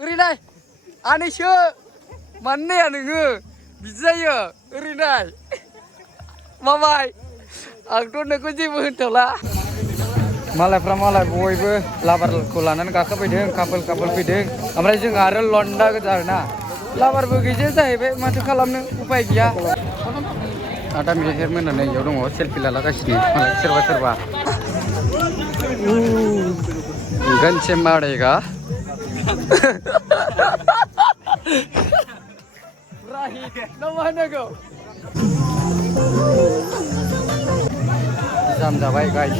ओरैनाय आनैसो मानैया नोङो बिदि जायो ओरैनाय माबाय आंथ' नोंखौ जेबो होनथ'ला मालायफ्रा मालाय बयबो लाबारखौ लानानै गाखोफैदों कापोल फैदों ओमफ्राय जों आरो लन्डा गोजा आरोना लाबारबो गैजाया जाहैबाय माथो खालामनो उपाय गैया आदा मेहेर मोननानै इयाव दङ सेलफि लालागासिनो मालाय सोरबा गनसे मारेगा जाम जाबाय गाइस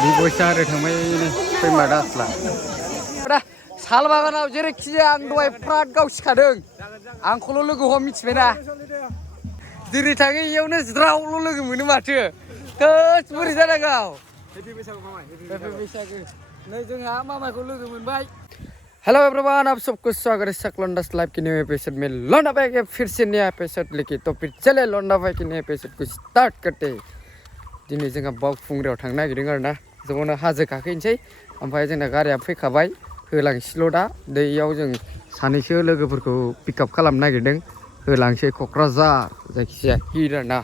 बिबयसा आरो थांबाय फैमा दासला साल बागानाव जेरैखि जाया आं दहाय फ्राद गावसिखादों आंखौल' लोगो हम मिथिबायना जेरै थाङो इयावनो ज्रावल' लोगो मोनो माथो थोस बोरै जानांगौ हेपि बैसागु नै जोंहा मामाखौ लोगो मोनबाय हेलो एवरीवन आप सबको स्वागत है सकलंडास लाइव के नए एपिसोड में लौंडा भाई के फिर से नया एपिसोड लेके तो फिर चले लौंडा भाई के नए एपिसोड को स्टार्ट करते दिनै जोंहा बावखुंग्रियाव थांनो नागिरदों आरोना ज'नो हाजो गाखोनोसै ओमफ्राय जोंना गारिया फैखाबाय होलांसैल' दा दैयाव जों सानैसो लोगोफोरखौ पिकआप खालामनो नागिरदों होलांसै क'क्राझार जायखिजाया हिट आरोना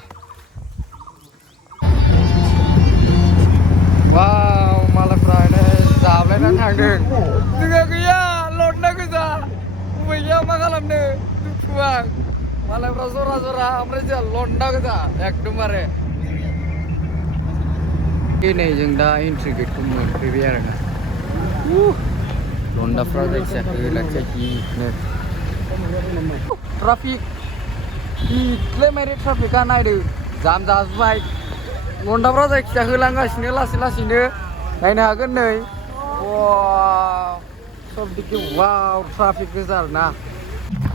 वाव मालायफ्रा जाबलायनानै थांदों जोंहा गैया लन्डा गोजा उपाय गैया मा खालामनो दुखुआ मालायफ्रा जरा ओमफ्राय जोंहा लन्डा गोजा एकदमबारे नै जों दा एन्ट्रि गेटखौ मोनफैबाय आरोना लन्डाफ्रा जायखिजाया होलांसै हिटनो ट्राफिक हिटलाय ट्राफिकआ नायदो जाम जाजोब्बाय लन्डाफ्रा जायखिजाया होलांगासिनो लासैनो नायनो हागोन नै सब दिखे वाव ट्राफिक गोजा आरोना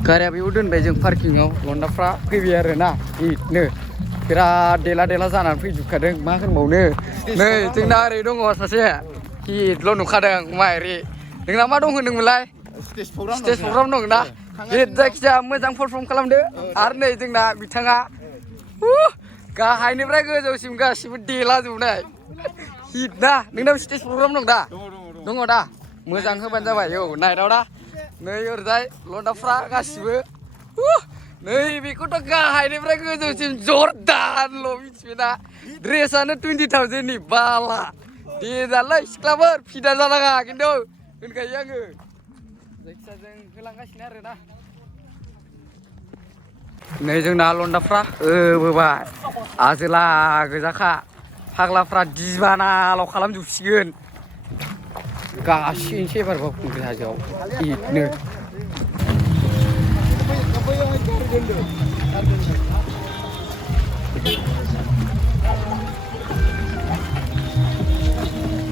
गारिया बेयाव दोनबाय जों पार्किंआव लन्डाफ्रा फैबाय आरोना हिटनो बिराद देला जानानै फैजोबखादों मा होनबावनो नै जोंना ओरै दङ सासे हिटल' नुखादों माइरि नोंना मा दं होनदोंमोनलाय स्टेज प्रग्राम दं ना हिट जायखिजाया मोजां पारफर्म खालामदो आरो नै जोंना बिथाङा गाहायनिफ्राय गोजौसिम गासिबो देला जोबनाय हिट ना नोंनाव स्टेज प्रग्राम दं दा दङ दा मोजां होबानो जाबाय औ नाइटआव दा नै ओरैजाय लन्डाफ्रा गासिबो नै बेखौथ' गाहायनिफ्राय गोजौसिम जरदानल' मिथिबायना ड्रेसानो 20,000 नि बाला दे दालाय सिख्लाफोर फिदा जानाङा खिन्थु होनखायो आङो जायखिजाया जों होलांगासिनो आरोना नै जोंना लन्डाफ्रा होबोबाय आजोला गोजाखा फाग्लाफ्रा दिबानाल' खालामजोबसिगोन गासिनोसै एबार बावखुंग्रि हाजोआव हिटनो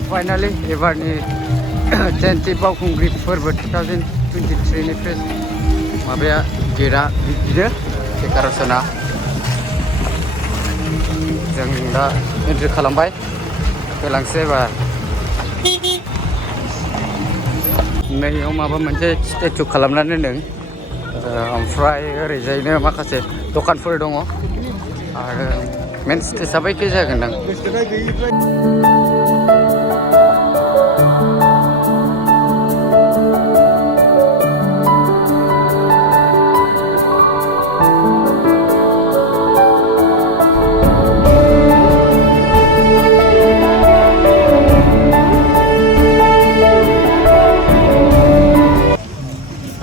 फाइनालि एबारनि 10th बावखुंग्रि फोरबो 2023 निफ्राय माबाया गेटआ बिदिनो डेक'रेसना जों दा एन्ट्रि खालामबाय होलांसै एबार नैयाव माबा मोनसे स्टेचु खालामनानै दोनदों ओमफ्राय ओरैजायनो माखासे दखानफोर दङ आरो मेन स्टेजआ बैखै जागोनदां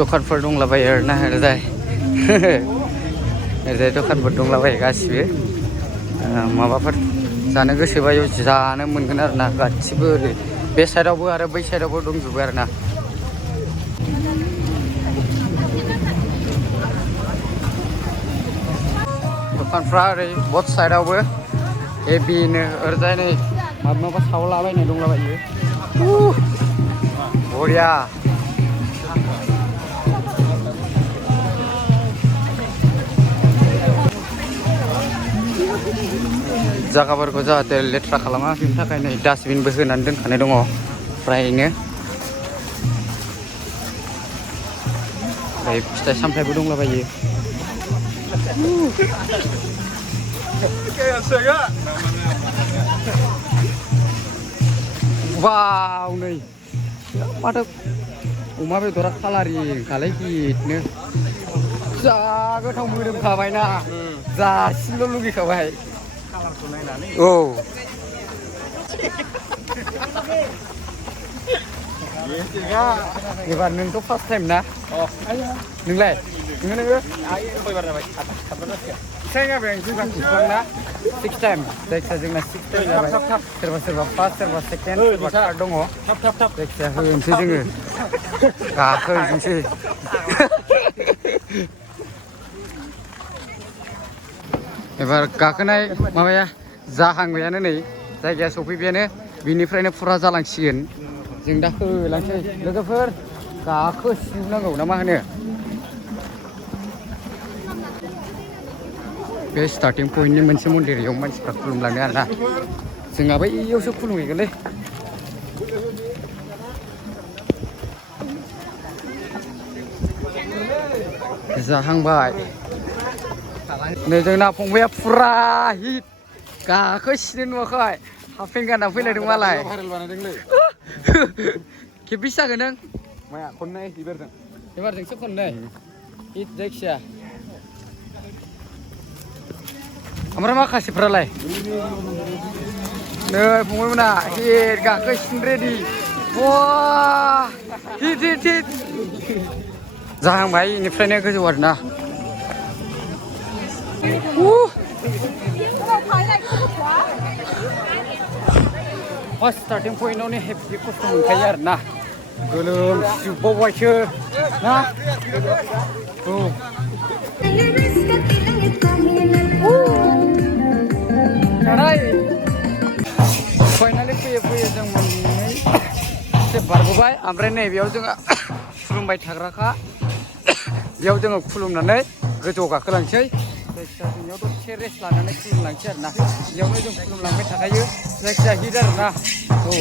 दखानफोर दंलाबायो आरोना ओरैजाय दखानफोर दंलाबायो गासिबो माबाफोर जानो गोसोबा इयाव जानो मोनगोन आरोना गासिबो ओरै बे साइडआवबो आरो बै साइडआवबो दंजोबो आरोना दखानफ्रा ओरै बथ साइडआवबो हेभिनो ओरैजाय नै माबा सावलाबायनाय दंलाबायो बरिया जायगाफोरखौ जाहाथे लेथ्रा खालामा बेनि थाखाय नै डास्टबिनबो होनानै दोनखानाय दङ फ्रायनो ओमफ्राय फिथाइ सामथाइबो दंलाबायो वाव नै माथो अमा बेदरा खालारिं खालाय गिदनो जा गोथाव मोदोमखाबायना जासिनोल' लुगैखाबाय कालारखौ नायनानै औ एबार नोंथ' फार्स्ट टाइम ना नोंलाय नोङो फैबार जाबाय ना सिक्स टाइम जायखिया जोंना सिक्स टाइम जाबाय सोरबा सोरबा फार्स्ट सोरबा सेकेन्ड सोरबा थार्ड दङ जायखिया होनोसै जोङो गाखोजोंसै एबार गाखोनाय माबाया जाहांबायानो नै जायगाया सफैबायानो बिनिफ्रायनो फुरा जालांसिगोन जों दा होलांसै लोगोफोर गाखोसिनांगौ ना मा होनो बे स्टार्टिं पइन्टनि मोनसे मन्दिर बेयाव मानसिफ्रा खुलुमलाङो आरोना जोंहा बैयावसो खुलुमहैगोनलै जाहांबाय नै जोंना फंबाया फुरा हिट गाखोसिनो नुवाखै हाफपेन्ट गानना फैलायदों मालाय खेबबेसे जागोन नों माया खननै एबारजोंसो खननै हिट जायखिया ओमफ्राय माखासेफ्रालाय नै फंबायमोना हिट गाखोसिनो रेडि वा हिट हिट हिट जाहांबाय बेनिफ्रायनो गोजौ आरोना फार्स्ट स्टार्टिं पइन्टआवनो हेभि खस्थ' मोनखायो आरोना गोलोमजोबबावबायसो ना औ फाइनालि फैयै फैयै जों मोननै स्टेप बारबोबाय ओमफ्राय नैबेयाव जोङो खुलुमबाय थाग्राखा बेयाव जोङो खुलुमनानै गोजौआव गाखोलांसै जायखिया जोंनियाव दसे रेस्ट लानानै खुलुमलांसै आरोना बेयावनो जों खुलुमलांबाय थाखायो जायखिया हिट आरोना औ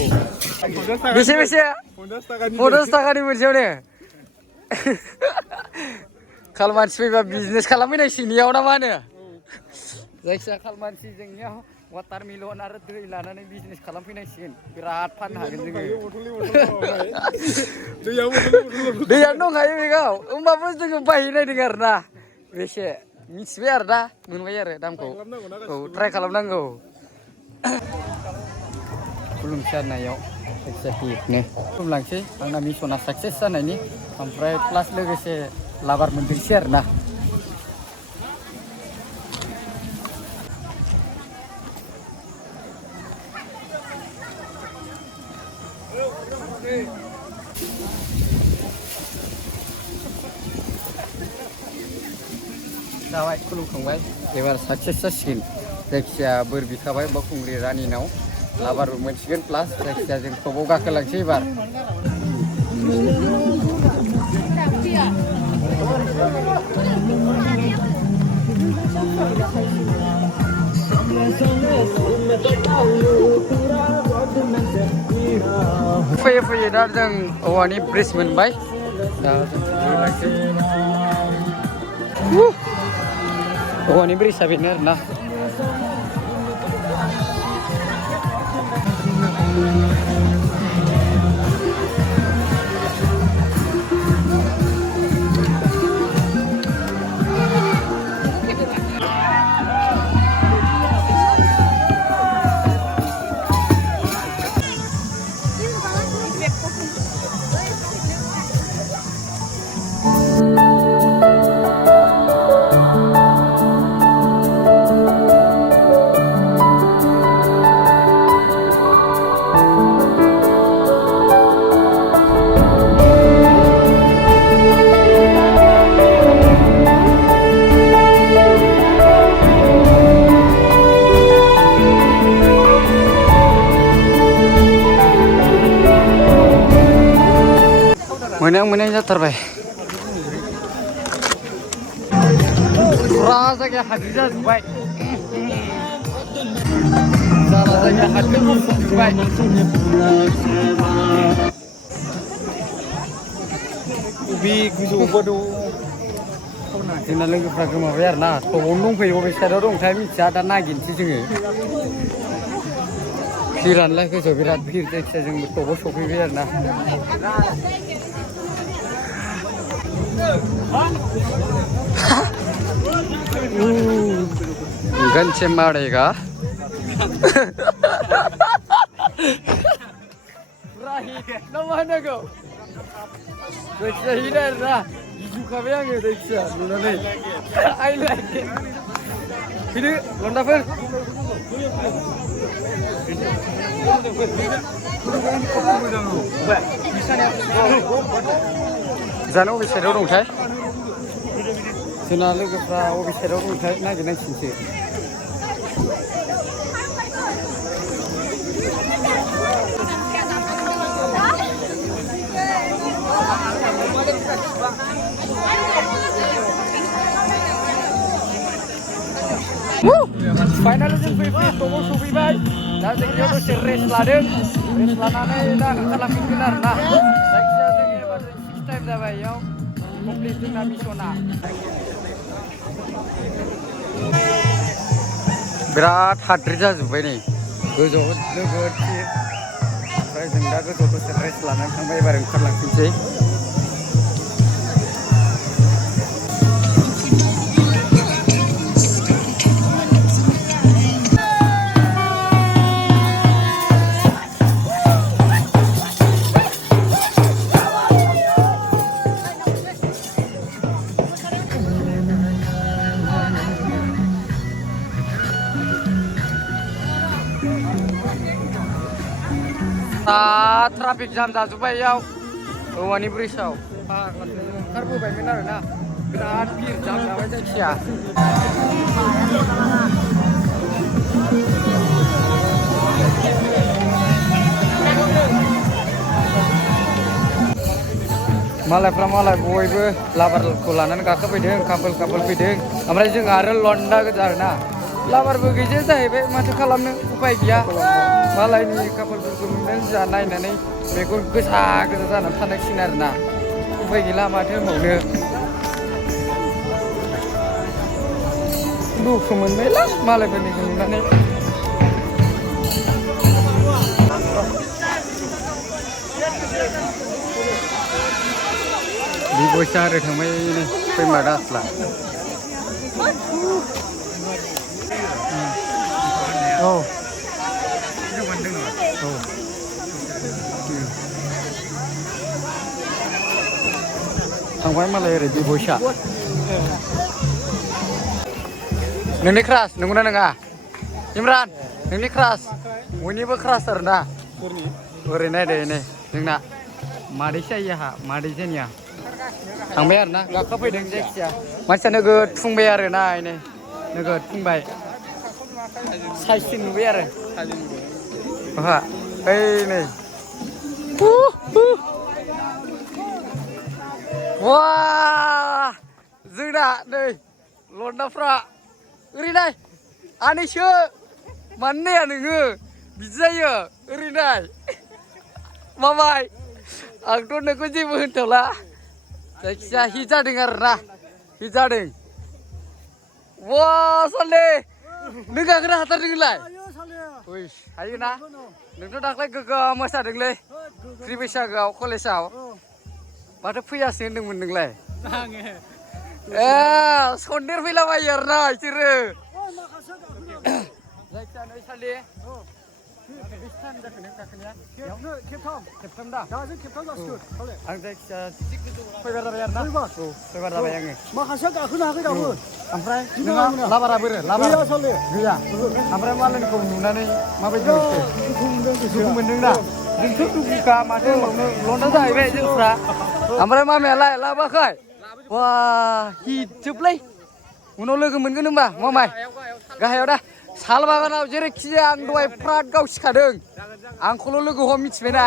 बेसे 50 थाखानि मोनसेयावनो खालमानसि फैबा बिजनेस खालामफैनांसिगोन इयाव ना मा होनो जायखिया खालमानसि जोंनियाव वाटार मिलन आरो दै लानानै बिजनेस खालामफैनांसिगोन बिराद फाननो हागोन जोङो दैयानो दंखायो बेगाव होमबाबो जोङो बायहैनायदों आरोना बेसे मिथिबाय आरो दा मोनबाय आरो दामखौ औ ट्राइ खालामनांगौ खुलुमसै आरोना इयाव जायखिया हिटनो खुलुमलांसै आंना मिसना साक्सेस जानायनि ओमफ्राय प्लास लोगोसे लाबार मोनदेरसै आरोना जाबाय खुलुमखांबाय एबार साक्सेस जासिगोन जायखिया बोर बिखाबाय बावखुंग्रि रानिनाव लाबारबो मोनसिगोन प्लास जायखिया जों टपआव गाखोलांसै एबार फैयै फैयै दा जों औवानि ब्रिज मोनबाय दा जों लांसै औवानि ब्रिजआ बेनो आरोना मोनां जाथारबाय फुरा जायगाया हाद्रि जाजोब्बाय जाला जायगाया हाद्रि बुंफबजोब्बाय बे गोजौआवबो दं जोंना लोगोफ्रा गोमाबाय आरोना टपआवनो दंफैयो बबे साइडआव दंथाय मिथिया दा नागिरनोसै जोङो भिरानलाय गोजौ बिराद भिर जायखिजाया जों टपाव सफैबाय आरो ना गंचे मारेगा Namanya kau. Deksa hilang lah. Juga yang deksa, luna ni. I like it. Ini londa fer. Zano bisa dorong thay. Sinalu ke pra, bisa dorong thay. Nak kena cincin. Finally जों फैबाय टपाव सफैबाय दा जोंनियाव दसे रेस्ट लादों rest लानानै दा ओंखारलांफिनगोन आरो ना जायखिजाया जों एबार 6 टाइम जाबाय इयाव कमप्लिट जोंना मिसना बिराद हाद्रि जाजोब्बाय नै गोजौआव नोगोद थिर ओमफ्राय जों दा गोजौआव दसे रेस्ट लानानै थांबाय एबार ओंखारलांफिनसै ट्राफिक जाम जाजोब्बाय इयाव औवानि ब्रिजआव ओंखारबोबायमोन आरोना बिराद भिर जाम जाबाय जायखिया मालायफ्रा मालाय बयबो लाबारखौ लानानै गाखोफैदों कापोल फैदों ओमफ्राय जों आरो लन्डा गोजा आरोना लाबारबो गैजाया जाहैबाय माथो खालामनो उपाय गैया मालायनि कापोलफोरखौ नुनानै जा नायनानै मेगन गोजा गोजा जानानै थानांसिगोन आरोना उपाय गैला माथो होनबावनो दुखु मोनबायला मालायफोरनिखौ नुनानै बिबयसा आरो थांबाय फैमा दासला औ थांबाय मालाय ओरै बिबयसा नोंनि क्रास नंगौना नङा इमरान नोंनि क्रास बयनिबो क्रास आरोना ओरै नायदो नै जोंना मादैसो आहा मादै जोंनिया थांबाय आरोना गाखोफैदों जायखिया मानसिया नोगोद फुंबाय आरोना नै नोगोद फुंबाय साइजसिन नुबाय आरो ओहा ओइ नै वा जोंना नै लन्डाफ्रा ओरैनाय आनैसो मानो नाया नोङो बिदि जायो ओरैनाय माबाय आंथ' नोंखौ जेबो होनथ'ला जायखिजाया हिट जादों आरोना हिट जादों वा साले नों गाखोनो हाथारदों नोंलाय हायो ना नोंथ' दाख्लै गोगोम मोसादोंलै प्रि बैसागोआव कलेजाव माथो फैयासै होनदोंमोन नोंलाय ए सन्देर फैलाबायो आरोना बिसोरो जायखिजाया नै साले खेबथाम दा आं जायखिजाया फैबार जाबाय आरोना फैबार जाबाय आङो माखासेया गाखोनो हायाखै दाबो ओमफ्राय नोंहा लाबारा बोरो लाबारा गैया ओमफ्राय मालायनिखौ नुनानै माबायदि दुखु मोनदों ना जोंथ' दुखुखा माथो होनबावनो लन्डा जाहैबाय जोंफ्रा ओमफ्राय मामायालाय लाबोआखै वा हिटजोबलै उनाव लोगो मोनगोन होनबा मामाय गाहायाव दा साल बागानाव जेरैखि जाया आं दहाय फ्राद गावसिखादों आंखौल' लोगो हम मिथिबायना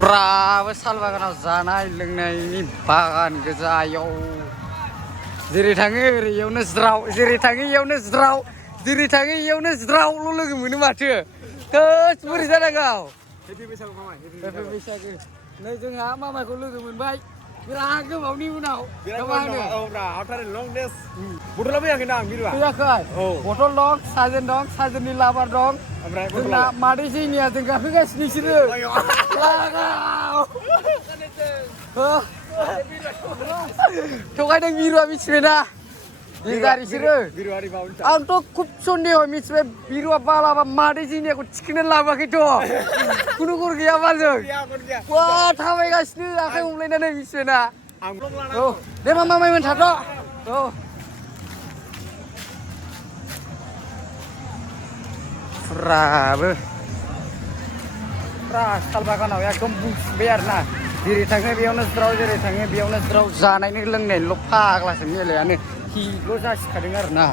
ब्राबो साल बागानाव जानाय लोंनायनि बागान गोजायाव जेरै थाङो ओरै इयावनो ज्राव जेरै थाङो इयावनो ज्राव जेरै थाङो इयावनो ज्रावल' लोगो मोनो माथो थोस बोरै जानांगौ हेपि बैसागु नै जोंहा मामाखौ लोगो मोनबाय बिराद गोबावनि उनाव बिराद मा होनो औ ब्रा आफ्टार लंगेस्ट बथलाव फैयाखैना आं बिरुआ फैयाखै औ बथल दं साजेननि लाबार दं ओमफ्राय जोंना मादै जोंनिया जों गाखोगासिनो बिसोरो लागाव थगायदों बिरुआ मिथिबायना बिगार बिसोरो बिरुआरि बाउन्स आंथ' खुब सन्देह मिथिबाय बिरुआ बालाबा मादै जोंनियाखौ थिखोनो लाबोआखैथ' खुनु गर गैया माजों वा थाबायगासिनो आखाइ हमलायनानै मिथिबायना आं ब्लग लाना औ दे मामायमोन थाथ' औ फुराबो फुरा साल बागानाव एकदम बुंफुबाय आरोना जेरै थाङो बेयावनो ज्राव जेरै थाङो बेयावनो ज्राव जानायनि लोंनायनिल' फाग्लासो मेलायानो हिल' जासिखादों आरोना